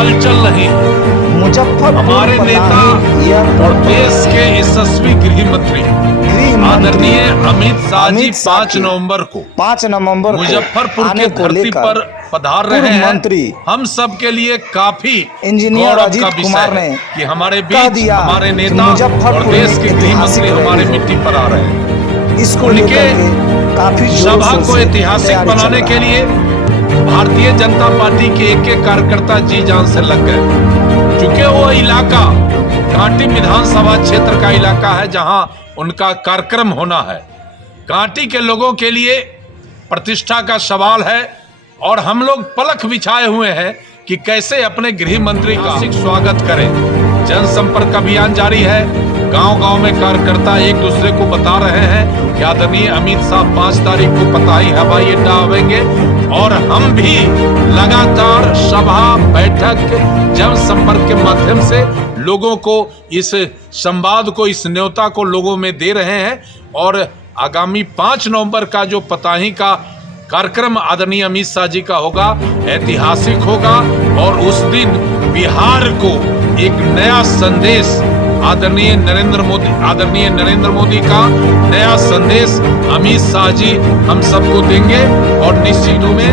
हलचल नहीं। मुजफ्फरपुर हमारे नेता और देश के यशस्वी गृह मंत्री आदरणीय अमित शाह जी 5 नवंबर को मुजफ्फरपुर के धरती पर पधार रहे हैं। हम सब के लिए काफी गौरव का विषय है कि हमारे बीच हमारे नेता और देश के गृह मंत्री हमारे मिट्टी पर आ रहे हैं। उनके सभा को ऐतिहासिक बनाने के लिए भारतीय जनता पार्टी के एक कार्यकर्ता जी जान से लग गए, क्योंकि वो इलाका कांटी विधानसभा क्षेत्र का इलाका है जहां उनका कार्यक्रम होना है। कांटी के लोगों के लिए प्रतिष्ठा का सवाल है और हम लोग पलक बिछाए हुए हैं कि कैसे अपने गृह मंत्री का स्वागत करें। जनसंपर्क अभियान जारी है। गांव-गांव में कार्यकर्ता एक दूसरे को बता रहे हैं कि आदरणीय अमित शाह 5 तारीख को पताही हवाई अड्डा आवेंगे और हम भी लगातार सभा बैठक जनसंपर्क के माध्यम से लोगों को इस संवाद को, इस न्योता को लोगों में दे रहे हैं। और आगामी 5 नवंबर का जो पताही का कार्यक्रम आदरणीय अमित शाह जी का होगा, ऐतिहासिक होगा और उस दिन बिहार को एक नया संदेश आदरणीय नरेंद्र मोदी का नया संदेश अमित शाह जी हम सबको देंगे। और निश्चित रूप में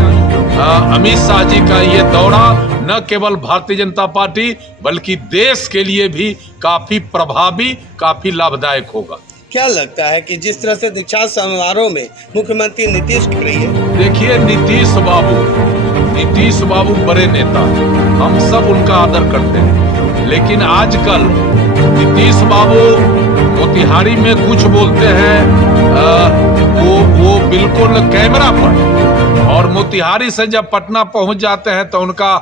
अमित शाह जी का ये दौरा न केवल भारतीय जनता पार्टी बल्कि देश के लिए भी काफी प्रभावी, काफी लाभदायक होगा। क्या लगता है कि जिस तरह से दीक्षांत समारोह में मुख्यमंत्री नीतीश खड़ी है? देखिए, नीतीश बाबू बड़े नेता, हम सब उनका आदर करते हैं, लेकिन आजकल नीतीश बाबू मोतिहारी में कुछ बोलते हैं वो बिल्कुल कैमरा पर, और मोतिहारी से जब पटना पहुंच जाते हैं तो उनका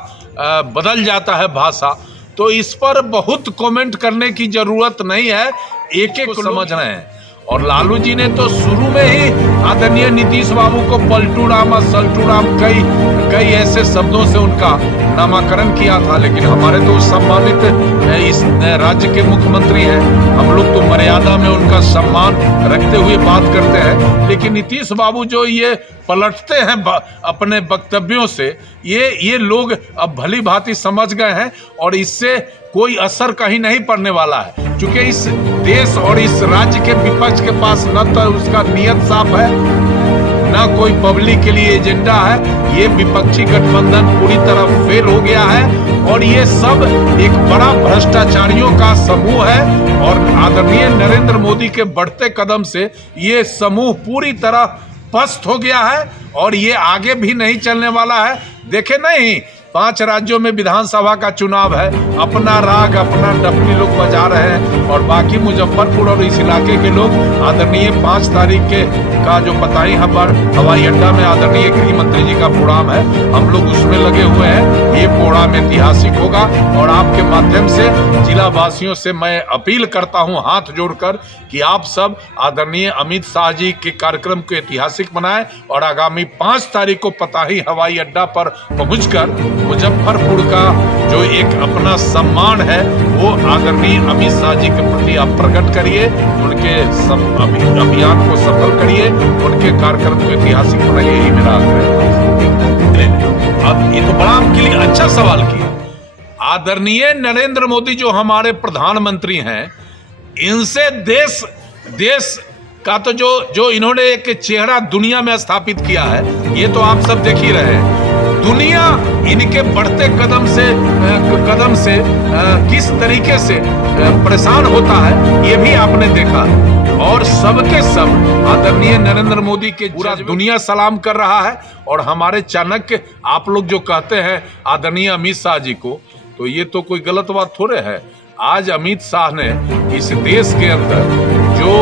बदल जाता है भाषा। तो इस पर बहुत कमेंट करने की जरूरत नहीं है, एक एक समझ रहे हैं। और लालू जी ने तो शुरू में ही आदरणीय नीतीश बाबू को पलटू राम और सल्टू राम कई ऐसे शब्दों से उनका नामकरण किया था। लेकिन हमारे तो सम्मानित इस राज्य के मुख्यमंत्री हैं, हम लोग तो मर्यादा में उनका सम्मान रखते हुए बात करते हैं। लेकिन नीतीश बाबू जो ये पलटते हैं अपने वक्तव्यों से, ये लोग अब भली भांति समझ गए हैं और इससे कोई असर कहीं नहीं पड़ने वाला है, क्योंकि इस देश और इस राज्य के विपक्ष के पास न तो उसका नियत साफ है, न कोई पब्लिक के लिए एजेंडा है। ये विपक्षी गठबंधन पूरी तरह फेल हो गया है और ये सब एक बड़ा भ्रष्टाचारियों का समूह है। और आदरणीय नरेंद्र मोदी के बढ़ते कदम से ये समूह पूरी तरह पस्त हो गया है और ये आगे भी नहीं चलने वाला है। देखे नहीं, 5 राज्यों में विधानसभा का चुनाव है, अपना राग अपना डफली लोग बजा रहे हैं और बाकी मुजफ्फरपुर और इस इलाके के लोग आदरणीय 5 तारीख के का जो पताही हवाई अड्डा में आदरणीय गृह मंत्री जी का प्रोग्राम है, हम लोग उसमें लगे हुए हैं। ये प्रोग्राम ऐतिहासिक होगा और आपके माध्यम से जिला वासियों से मैं अपील करता हूँ हाथ जोड़कर कि आप सब आदरणीय अमित शाह जी के कार्यक्रम को ऐतिहासिक बनाएं और आगामी 5 तारीख को पताही हवाई अड्डा पर पहुंचकर मुजफ्फरपुर का जो एक अपना सम्मान है वो आदरणीय अमित शाह जी के प्रति आप प्रकट करिए, उनके अभियान को सफल करिए, उनके कार्यक्रम को ऐतिहासिक बनाइए, यही मेरा आग्रह है। अब ये तो बड़ा आपके लिए अच्छा सवाल किया। आदरणीय नरेंद्र मोदी जो हमारे प्रधानमंत्री हैं, इनसे देश का तो जो इन्होंने एक चेहरा दुनिया में स्थापित किया है, ये तो आप सब देख ही रहे हैं। दुनिया इनके बढ़ते कदम से किस तरीके से परेशान होता है, ये भी आपने देखा। और सबके सब आदरणीय नरेंद्र मोदी के पूरा दुनिया सलाम कर रहा है। और हमारे चाणक्य आप लोग जो कहते हैं आदरणीय अमित शाह जी को, तो ये तो कोई गलत बात थोड़े है। आज अमित शाह ने इस देश के अंदर जो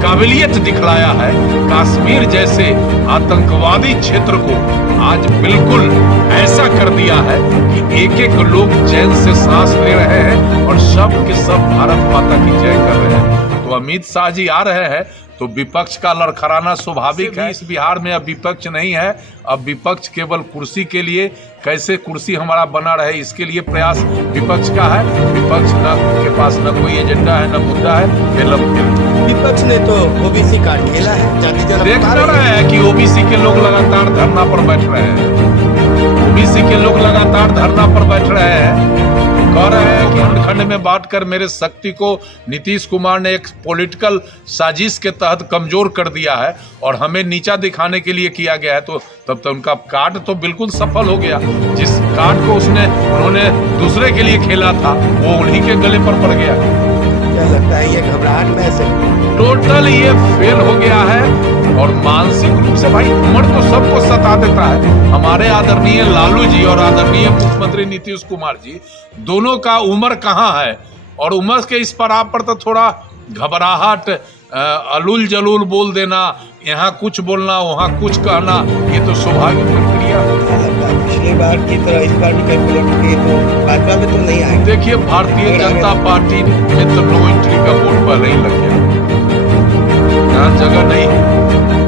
काबिलियत दिखलाया है, कश्मीर जैसे आतंकवादी क्षेत्र को आज बिल्कुल ऐसा कर दिया है कि एक लोग चैन से सांस ले रहे हैं और सब के सब भारत माता की जय कर रहे हैं। तो अमित शाह जी आ रहे हैं तो विपक्ष का लड़खड़ाना स्वाभाविक है। इस बिहार में अब विपक्ष नहीं है, अब विपक्ष केवल कुर्सी के लिए, कैसे कुर्सी हमारा बना रहे इसके लिए प्रयास विपक्ष का है। विपक्ष के पास न कोई एजेंडा है, न मुद्दा है, फिल्म विपक्ष ने तो ओबीसी कार्ड खेला है, जाति जन देख रहे हैं कि ओबीसी के लोग लगातार धरना पर बैठ रहे हैं। ओबीसी के लोग लगातार धरना पर बैठ रहे हैं, कह रहे हैं कि खंड में बांटकर मेरे शक्ति को नीतीश कुमार ने एक पॉलिटिकल साजिश के तहत कमजोर कर दिया है और हमें नीचा दिखाने के लिए किया गया है। तो तब तो उनका कार्ड तो बिल्कुल सफल हो गया। जिस कार्ड को उन्होंने दूसरे के लिए खेला था वो उन्हीं के गले पर पड़ गया। क्या लगता है ये घबराहट में ऐसे टोटल ये फेल हो गया है। और मानसिक रूप से भाई उम्र तो सबको सता देता है। हमारे आदरणीय लालू जी और आदरणीय मुख्यमंत्री नीतीश कुमार जी दोनों का उम्र कहाँ है, और उम्र के इस पड़ाव पर तो थोड़ा घबराहट, अलूल जलूल बोल देना, यहाँ कुछ बोलना वहाँ कुछ कहना, ये तो स्वाभाविक प्रक्रिया है। क्या लगता है पिछली बार की तरह इस बार भी कैलकुलेट की तो भाजपा में तो नहीं आएंगे? देखिए भारतीय जनता पार्टी में तो नो एंट्री का बोर्ड पहले ही लग गया, यहाँ जगह नहीं है।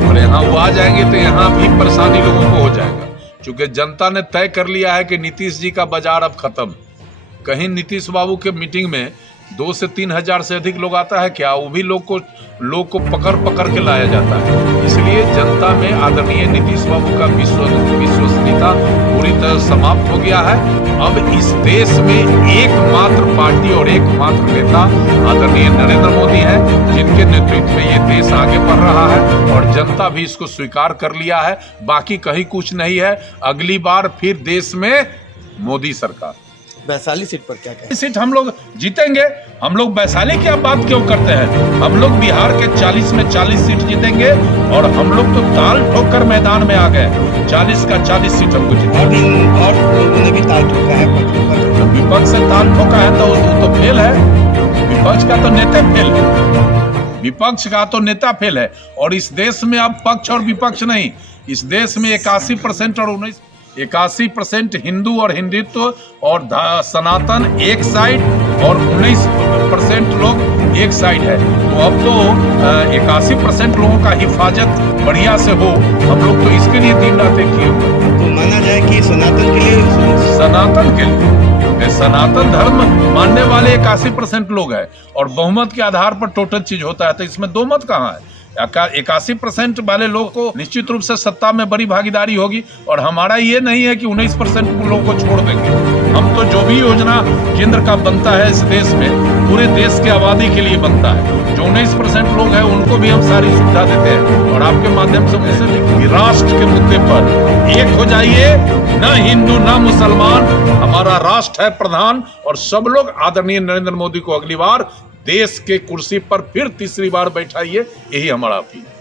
और यहाँ वो आ जाएंगे तो यहाँ भी परेशानी लोगों को हो जाएगा, क्योंकि जनता ने तय कर लिया है कि नीतीश जी का बाजार अब खत्म। कहीं नीतीश बाबू के मीटिंग में 2 से 3 हजार से अधिक लोग आता है क्या? वो भी लोग को पकड़ के लाया जाता है। इसलिए जनता में आदरणीय नीतीश बाबू का विश्वसनीयता पूरी तरह समाप्त हो गया है। अब इस देश में एकमात्र पार्टी और एकमात्र नेता आदरणीय नरेंद्र मोदी है, जिनके नेतृत्व में ये देश आगे बढ़ रहा है और जनता भी इसको स्वीकार कर लिया है। बाकी कहीं कुछ नहीं है। अगली बार फिर देश में मोदी सरकार। वैशाली सीट पर क्या कहें? सीट हम लोग जीतेंगे। हम लोग वैशाली की बात क्यों करते हैं? हम लोग बिहार के 40 में 40 सीट जीतेंगे और हम लोग तो ताल ठोकर मैदान में आ गए। 40 का 40 सीट हमको जीतेंगे। और लोगों ने भी ताल ठोका है। विपक्ष से ताल ठोका है तो फेल है। विपक्ष का तो नेता फेल है। विपक्ष का तो नेता फेल है। और इस देश में अब पक्ष और विपक्ष नहीं, इस देश में 81% और 81% हिंदू और हिंदुत्व और सनातन एक साइड और 19% लोग एक साइड है। तो अब तो 81% लोगों का हिफाजत बढ़िया से हो, हम लोग तो इसके लिए दिन रात किए हुए। तो माना जाए कि सनातन के लिए, सनातन के लिए, सनातन धर्म मानने वाले 81% लोग हैं और बहुमत के आधार पर टोटल चीज होता है। तो इसमें दो मत कहाँ है? 81% वाले लोग को निश्चित रूप से सत्ता में बड़ी भागीदारी होगी। और हमारा ये नहीं है कि 19% लोगों को छोड़ देंगे। हम तो जो भी योजना केंद्र का बनता है इस देश में, पूरे देश की आबादी के लिए बनता है। जो 19% लोग हैं उनको भी हम सारी सुविधा देते हैं। और आपके माध्यम से उनसे राष्ट्र के मुद्दे पर एक हो जाइए, न हिंदू न मुसलमान, हमारा राष्ट्र है प्रधान। और सब लोग आदरणीय नरेंद्र मोदी को अगली बार देश के कुर्सी पर फिर तीसरी बार बैठाइए, यही हमारा अपील है।